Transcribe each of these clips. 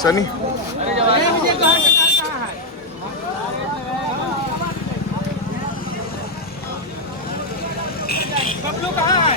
सनी बबलू कहाँ है?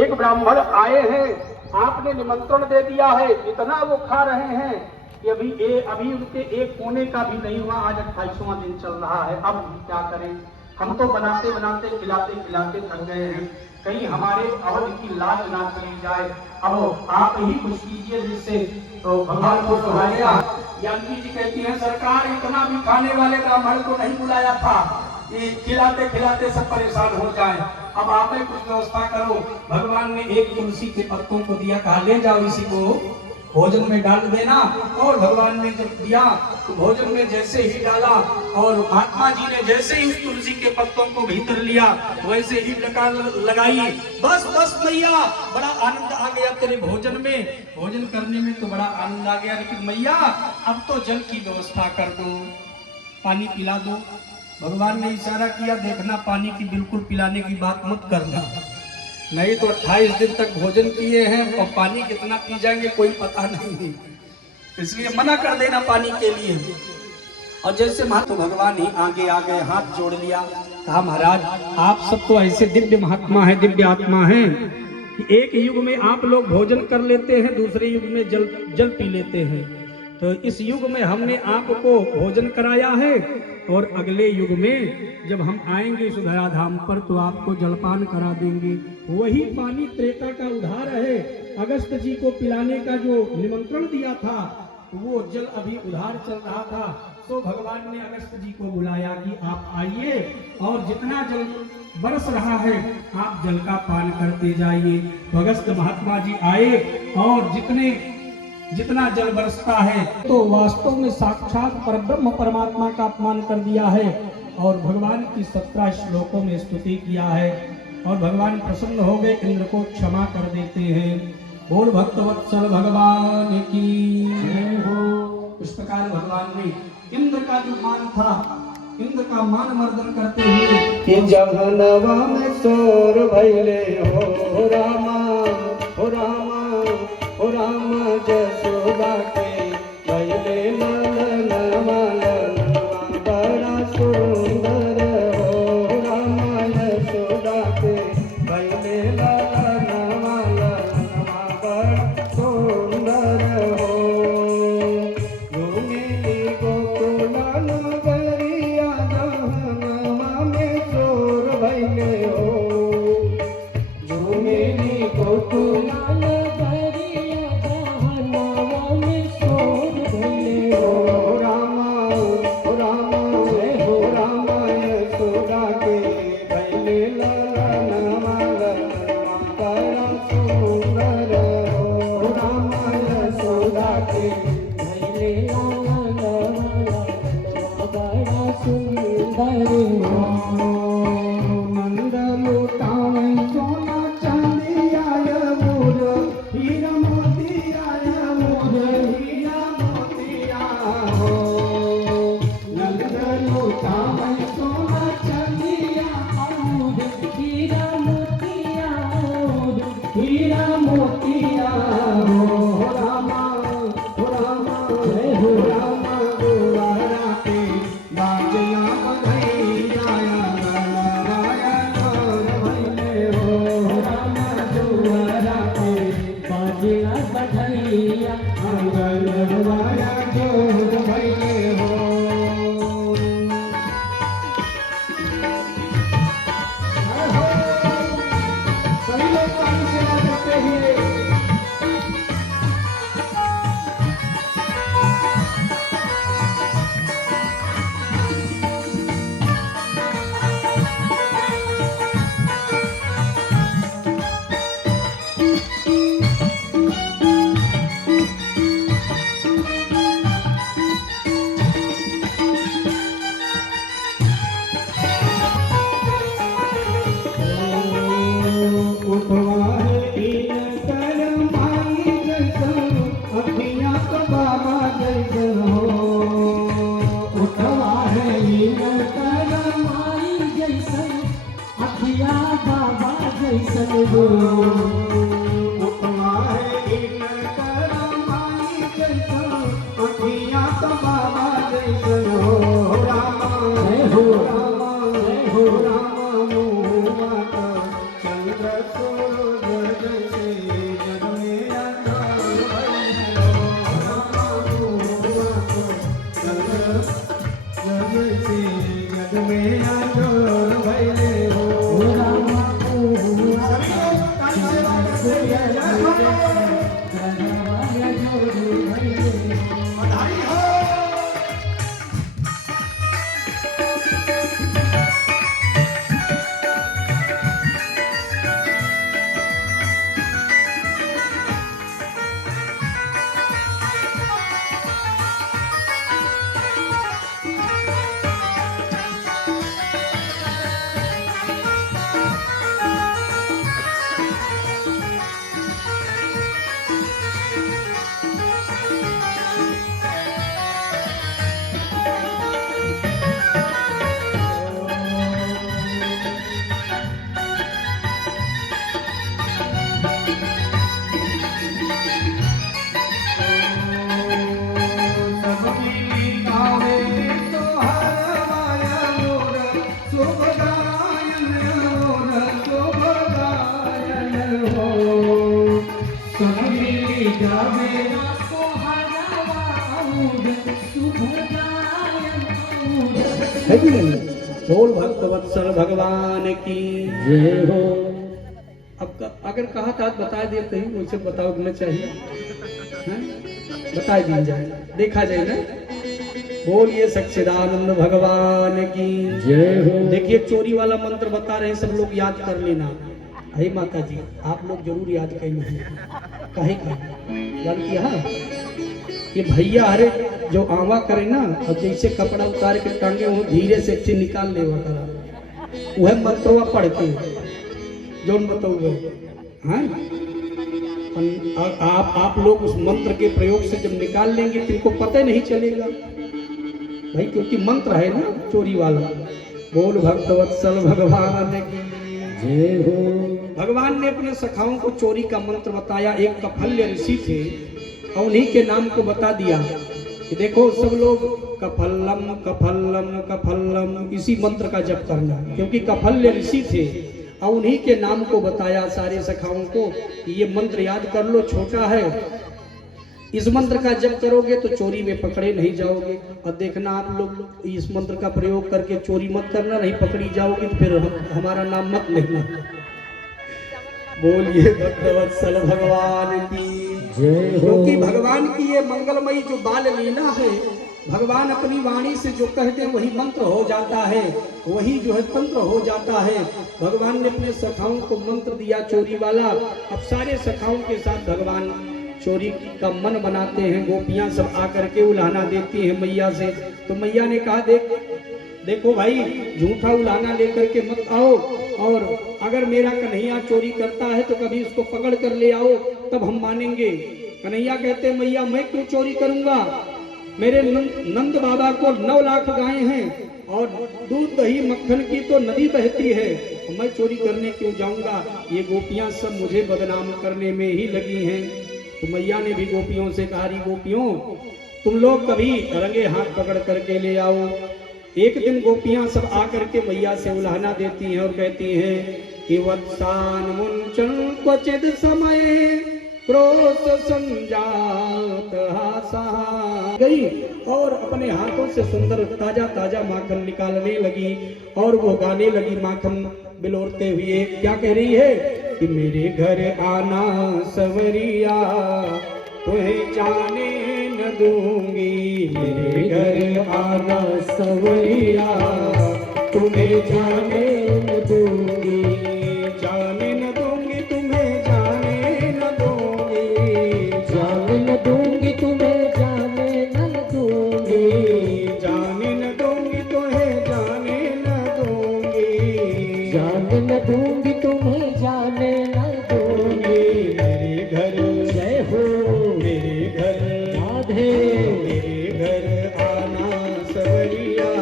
एक ब्राह्मण आए हैं, आपने निमंत्रण दे दिया है, इतना वो खा रहे हैं कि अभी उनके एक कोने का भी नहीं हुआ। आज 28वां दिन चल रहा है, अब क्या करें? हम तो बनाते बनाते खिलाते खिलाते थक गए हैं, कहीं हमारे अवध की लाज ना चली जाए। अब आप ही कुछ कीजिए जिससे तो भगवान को सुहाएगा। जानकी जी कहती हैं, सरकार इतना भी खाने वाले ब्राह्मण को नहीं बुलाया था कि खिलाते खिलाते सब परेशान हो जाए। अब आप ही कुछ व्यवस्था करो। भगवान ने एक तुलसी के पत्तों को दिया, कहा ले जाओ इसी को भोजन में डाल देना। और भगवान ने जब दिया तो भोजन में जैसे ही डाला और महात्मा जी ने जैसे ही उस तुलसी के पत्तों को भीतर लिया वैसे ही डकार लगाई। बस बस मैया, बड़ा आनंद आ गया तेरे भोजन में, भोजन करने में तो बड़ा आनंद आ गया, लेकिन मैया अब तो जल की व्यवस्था कर दो, पानी पिला दो। भगवान ने इशारा किया, देखना पानी की बिल्कुल पिलाने की बात मत करना, नहीं तो 28 दिन तक भोजन किए हैं और पानी कितना पी जाएंगे कोई पता नहीं, इसलिए मना कर देना पानी के लिए। और जैसे तो भगवान ही आगे आ गए, हाथ जोड़ लिया, कहा महाराज आप सब तो ऐसे दिव्य महात्मा है, दिव्य आत्मा है कि एक युग में आप लोग भोजन कर लेते हैं, दूसरे युग में जल पी लेते हैं। तो इस युग में हमने आपको भोजन कराया है और अगले युग में जब हम आएंगे इस धराधाम पर तो आपको जलपान करा देंगे। वही पानी त्रेता का उधार है, अगस्त जी को पिलाने का जो निमंत्रण दिया था वो जल अभी उधार चल रहा था। तो भगवान ने अगस्त जी को बुलाया कि आप आइए और जितना जल बरस रहा है आप जल का पान करते जाइए। तो अगस्त महात्मा जी आए और जितना जल बरसता है तो वास्तव में साक्षात परब्रह्म परमात्मा का अपमान कर दिया है और भगवान की 17 श्लोकों में स्तुति किया है और भगवान प्रसन्न हो गए, इंद्र को क्षमा कर देते हैं। बोल भक्तवत्सल भगवान की जय हो। इस प्रकार भगवान ने इंद्र का जो मान था, इंद्र का मान मर्दन करते हुए कि जहनवा में सोर भैले हो रामा हो रामा हो राम जसोदा के भैले ललनवा ललनवा बड़ा सुंदर हो राम जसोदा के भैले ललनवा ललनवा बड़ा सुंदर हो। घूमेली गोकुला नगरिया जहनवा में सोर भैले हो, घूमेली गोकुला जैसन हो उपमा है इन करमाई जैसन अखियाँ तो बाबा जैसन हो रामा जय हो रामा जय हो रामा मुआ का चंद्र सूरज जैसे जग में अंधार है रामा मुआ का चंद्र जैसे जग में अंधार भैले हो रामा हुआ बधाई हो है कि नहीं? बोल भक्त वत्सल भगवान की जय हो। अगर कहा था बता दिया कहीं मुझसे बताओ कि मैं चाहिए हैं? बता दिया जाए देखा जाए ना। बोलिए सच्चिदानंद भगवान की जय हो। देखिए चोरी वाला मंत्र बता रहे हैं, सब लोग याद कर लेना। हे माता जी आप लोग जरूर याद कर लीजिए। काहे याद किया ये भैया अरे जो आवा करे ना और जैसे कपड़ा उतार के टांगे वो धीरे से अच्छे निकाल ले करा वह मंत्रवा पढ़ के जोन बताओ हाँ आप लोग उस मंत्र के प्रयोग से जब निकाल लेंगे तो इनको पता नहीं चलेगा भाई, क्योंकि मंत्र है ना चोरी वाला। बोल भक्तवत्सल भगवान की जय हो। भगवान ने अपने सखाओं को चोरी का मंत्र बताया। एक कफल्य ऋषि थे और उन्हीं के नाम को बता दिया कि देखो सब लोग कफल्लम कफल्लम कफल्लम इसी मंत्र का जप करना, क्योंकि कफल्य ऋषि थे और उन्हीं के नाम को बताया सारे सखाओं को कि ये मंत्र याद कर लो, छोटा है, इस मंत्र का जप करोगे तो चोरी में पकड़े नहीं जाओगे। और देखना आप लोग इस मंत्र का प्रयोग करके चोरी मत करना, नहीं पकड़ी जाओगी तो फिर हमारा नाम मत लेना। बोलिए भक्तवत्सल भगवान की जय हो। क्योंकि भगवान की ये मंगलमयी जो बाल लीला है, भगवान अपनी वाणी से जो कहते हैं वही मंत्र हो जाता है, वही जो है तंत्र हो जाता है। भगवान ने अपने सखाओं को मंत्र दिया चोरी वाला। अब सारे सखाओं के साथ भगवान चोरी का मन बनाते हैं। गोपियां सब आकर के उलाहना देती हैं मैया से। तो मैया ने कहा देखो भाई झूठा उलाहना लेकर के मत आओ, और अगर मेरा कन्हैया चोरी करता है तो कभी उसको पकड़ कर ले आओ, तब हम मानेंगे। कन्हैया कहते मैया मैं क्यों चोरी करूंगा, मेरे नंद बाबा को 9 लाख गायें हैं और दूध दही मक्खन की तो नदी बहती है, मैं चोरी करने क्यों जाऊंगा। ये गोपियां सब मुझे बदनाम करने में ही लगी हैं। तो मैया ने भी गोपियों से कहा, गोपियों तुम लोग कभी रंगे हाथ पकड़ करके ले आओ। एक दिन गोपियां सब आकर के मैया से उलाहना देती हैं और कहती हैं कि वत्सान मुंचन क्वचिद समय क्रोध संजात हासा गई और अपने हाथों से सुंदर ताजा ताजा माखन निकालने लगी और वो गाने लगी माखन बिलोरते हुए। क्या कह रही है कि मेरे घर आना सवरिया तुम्हें जाने न दूंगी, मेरे घर आना सवरिया तुम्हें जाने न दूंगी, जाने न दूंगी तुम्हें जाने न दूंगी, जाने न दूंगी तुम्हें जाने न दूंगी, जाने न दूंगी तुम्हें जाने न दूंगी, जाने न दूंगी तुम्हें जाने न दूंगी। मेरे घर जय हो। मेरे घर राधे। मेरे घर आना सवरिया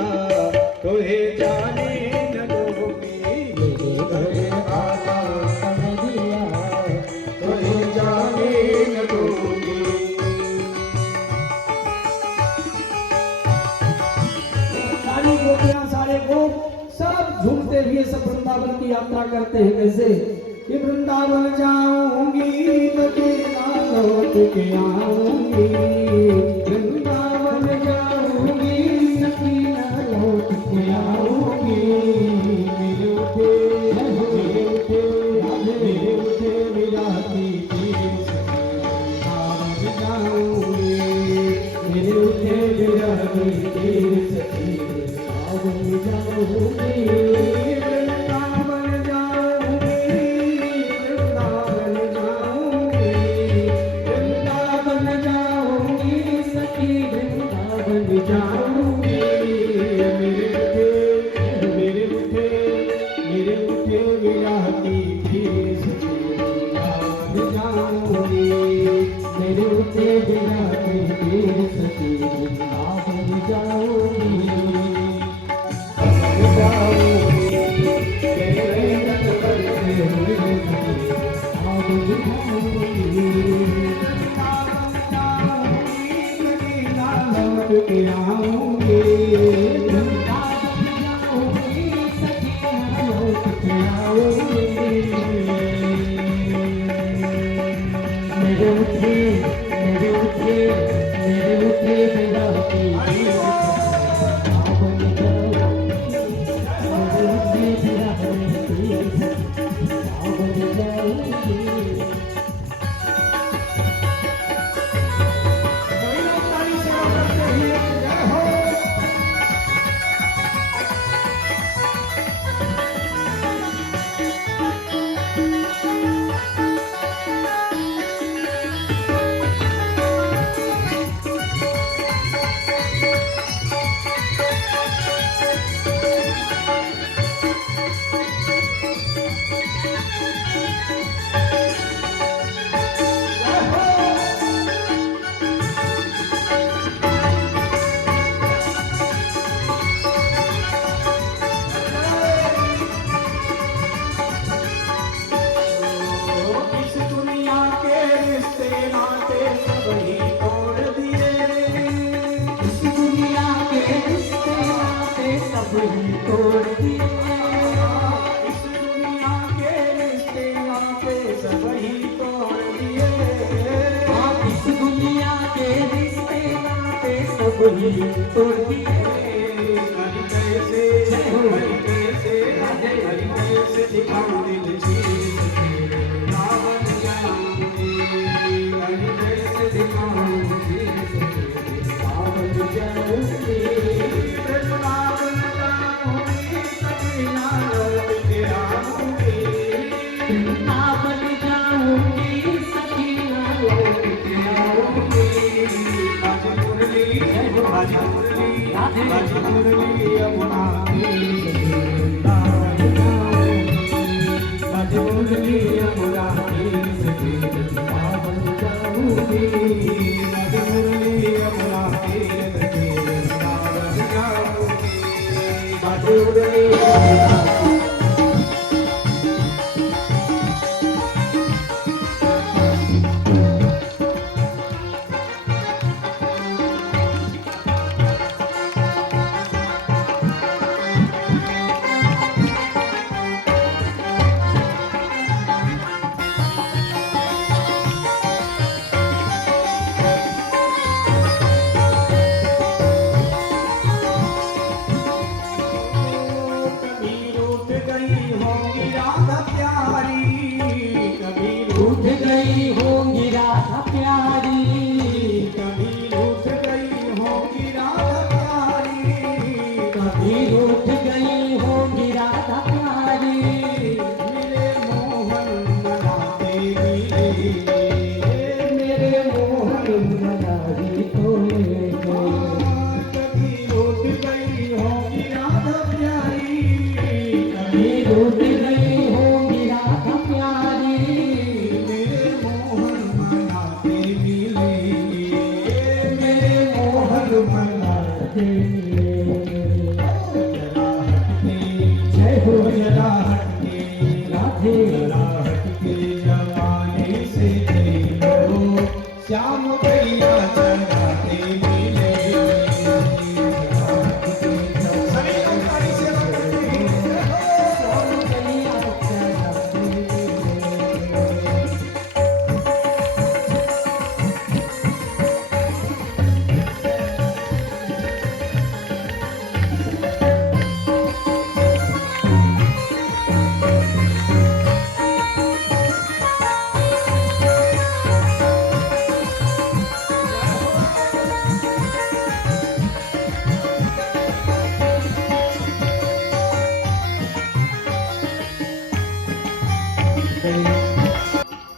तुम्हें जाने न दूंगी, मेरे घर आना सवरिया बाकी गोपियां सारे गोप सब झूमते हुए सब वृंदावन की यात्रा करते हैं। कैसे कि वृंदावन जाऊंगी बदरीनाथ लौट के आऊंगी, वृंदावन जाऊंगी सखिया लौट के आऊंगी। मेरे उठे विराती जाऊंगी, मेरे उठे विराती सखी जाऊंगी।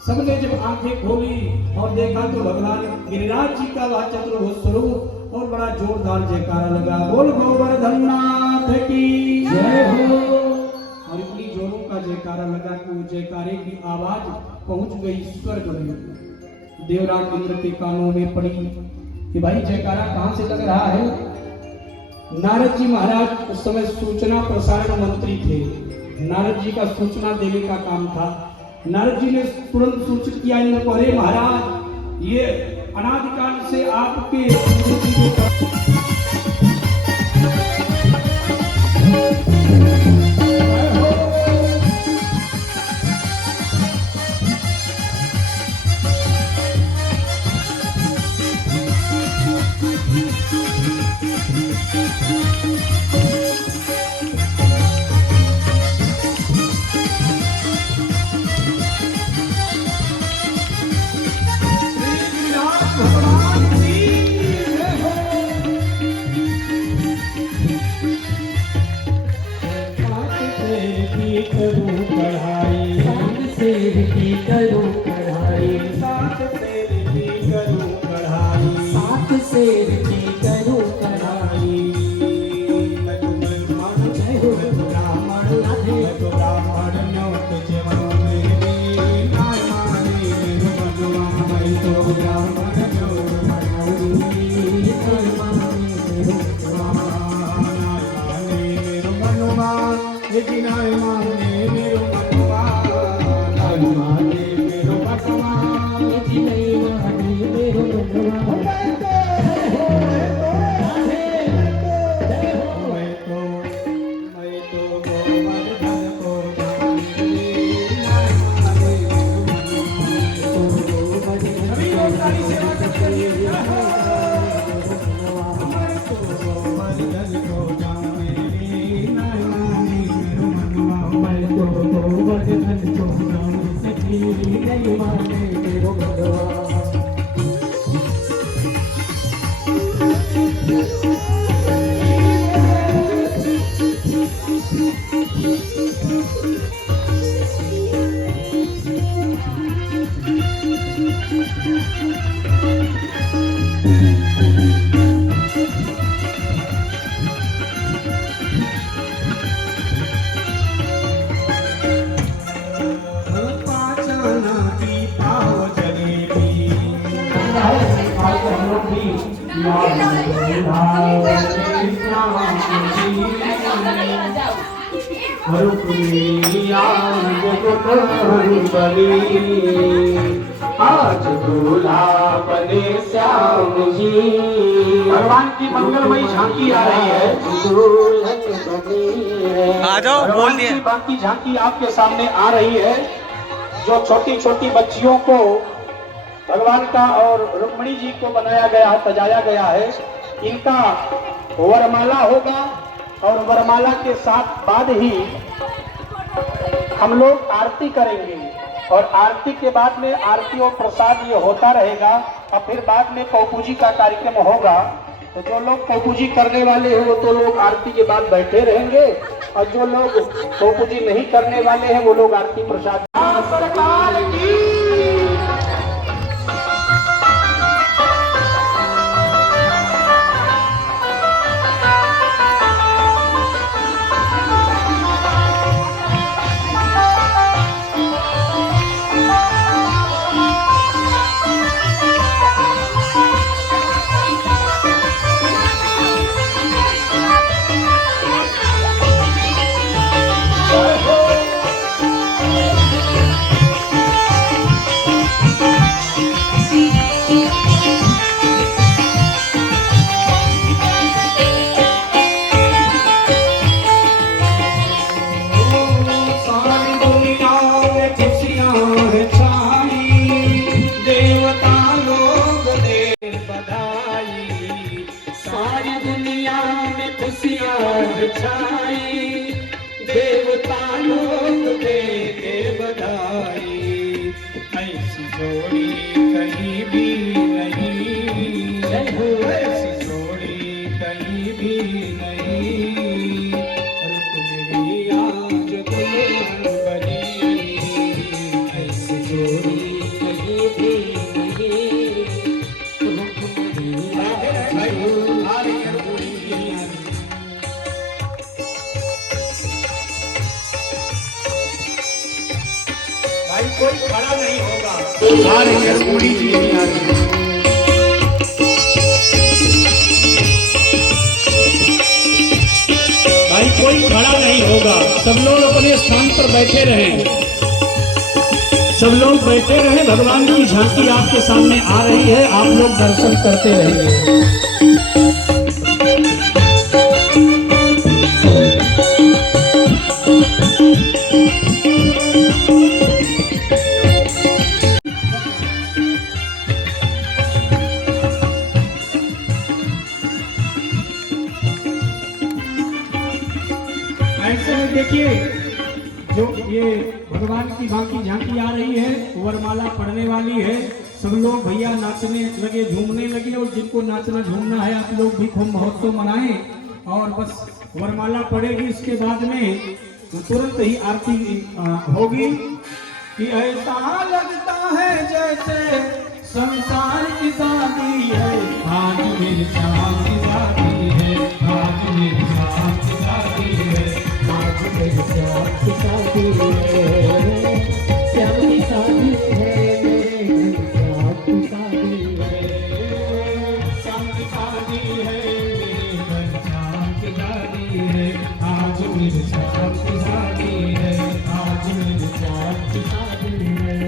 सबने जब आंखें खोली और देखा तो भगवान गिरिराज जी का वह चतुर्भुज स्वरूप और बड़ा जोरदार जयकारा लगा, बोल गोवर्धन नाथ की जय हो। और इतनी जोरों का जयकारा लगा कि वो जयकारे की आवाज पहुंच गई स्वर्ग में। देवराज इंद्र के कानों में पड़ी कि भाई जयकारा कहां से लग रहा है। नारद जी महाराज उस समय सूचना प्रसारण मंत्री थे। नारद जी का सूचना देने का काम था। नारद जी ने तुरंत सूचित किया इंद्र को, अरे महाराज ये अनादिकाल से आपके आज दूल्हा बने श्याम जी। भगवान की मंगलमयी झांकी आ रही है। आ जाओ, बोल दिए। बाकी झांकी आपके सामने आ रही है, जो छोटी छोटी बच्चियों को भगवान का और रुक्मिणी जी को बनाया गया, सजाया गया है। इनका वरमाला होगा और वरमाला के साथ बाद ही हम लोग आरती करेंगे और आरती के बाद में आरती और प्रसाद ये होता रहेगा और फिर बाद में पौपूजी का कार्यक्रम होगा। तो जो लोग पौपूजी करने वाले हैं वो तो लोग आरती के बाद बैठे रहेंगे और जो लोग पौपूजी नहीं करने वाले हैं वो लोग आरती प्रसाद सरकार की। देवता लोग दे दे बधाई, ऐसी जोड़ी कहीं भी नहीं, ऐसी जोड़ी कहीं भी नहीं। रुक्मिणी आज दुल्हन बनी, खड़ा नहीं होगा। आ रही है रुक्मिणी जी, यहीं आ रही है। भाई कोई खड़ा नहीं होगा, सब लोग अपने स्थान पर बैठे रहें, सब लोग बैठे रहें। भगवान की झांकी आपके सामने आ रही है, आप लोग दर्शन करते रहेंगे। ऐसे में देखिए, जो ये भगवान की बाकी झांकी आ रही है, वरमाला पड़ने वाली है। सब लोग भैया नाचने लगे, झूमने लगे, और जिनको नाचना झूमना है आप लोग भी खूब महोत्सव मनाएं। और बस वरमाला पड़ेगी, इसके बाद में तुरंत ही आरती होगी। कि ऐसा लगता है जैसे संसार की शादी है, आज मेरे श्याम की शादी है, आज मेरे श्याम की शादी है, आज मेरे श्याम की शादी है, श्याम की शादी है, मेरे श्याम की शादी है, श्याम की शादी है, मेरे श्याम की शादी है, आज मेरे श्याम की शादी है, आज मेरे श्याम की शादी है।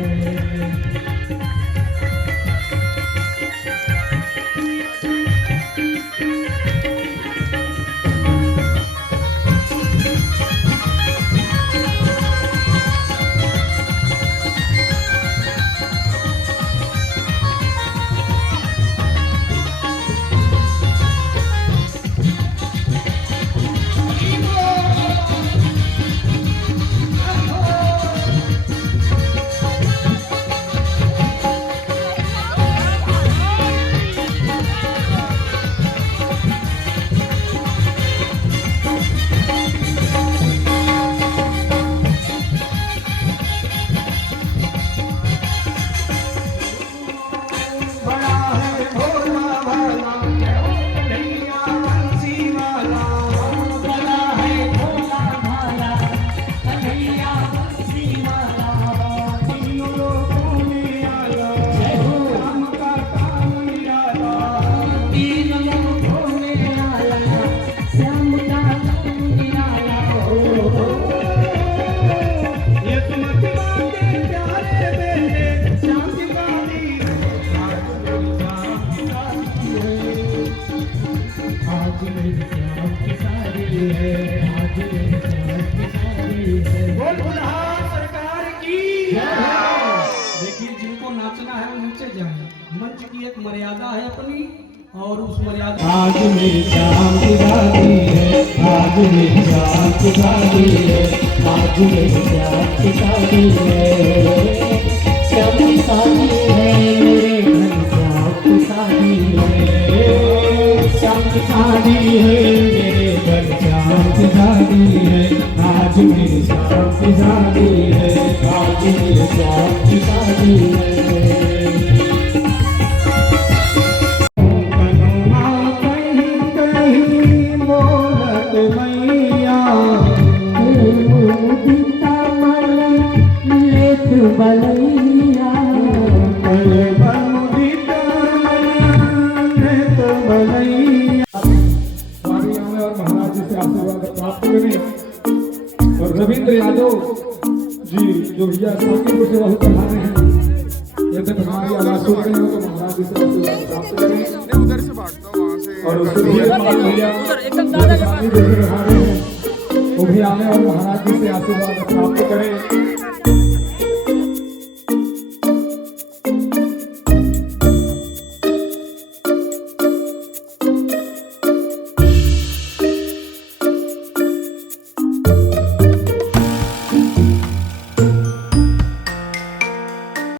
देखिए, जिनको नाचना है वो नीचे जाए, मंच की एक मर्यादा है अपनी, और उस मर्यादा। आज मेरी श्याम की शादी है, आज मेरी श्याम की शादी है, आज मेरी श्याम की शादी है, श्याम की शादी है, मेरे घर श्याम की शादी है, श्याम की शादी है, मेरे घर श्याम की शादी है, आज मेरी श्याम की शादी है, आज मेरे श्याम की शादी है। बलैया और महाराज जी से आशीर्वाद प्राप्त करें। और रविंद्र यादव जी जो भैया साकीपुर से बहुत चढ़ा रहे हैं, यदि हमारी आवाज सुन रहे हो तो महाराज जी से आशीर्वाद प्राप्त करें। उधर से भागता हूँ वहाँ से। और उससे भैया एकदम दादा वो भी आने और महाराज जी से आशीर्वाद प्राप्त करें।